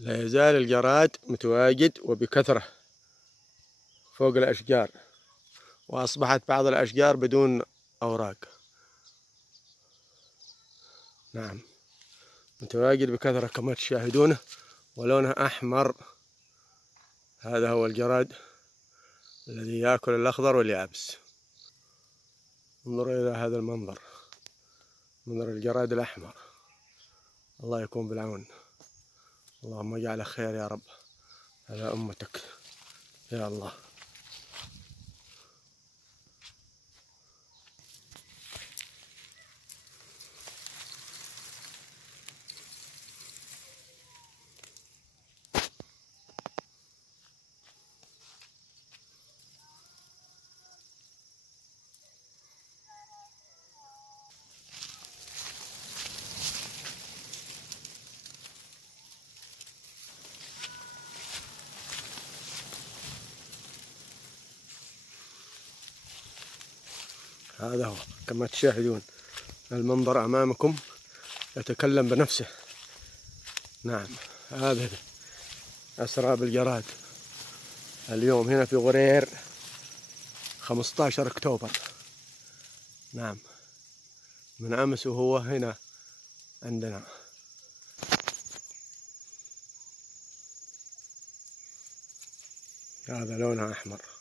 لا يزال الجراد متواجد وبكثرة فوق الأشجار، وأصبحت بعض الأشجار بدون أوراق. نعم، متواجد بكثرة كما تشاهدونه، ولونه أحمر. هذا هو الجراد الذي يأكل الأخضر واليابس. انظروا إلى هذا المنظر، منظر الجراد الأحمر. الله يكون بالعون. اللهم اجعله خير يا رب على أمتك يا الله. هذا هو كما تشاهدون، المنظر أمامكم يتكلم بنفسه. نعم، هذا أسراب الجراد اليوم هنا في غرير 15 أكتوبر. نعم، من أمس وهو هنا عندنا. هذا لونه أحمر.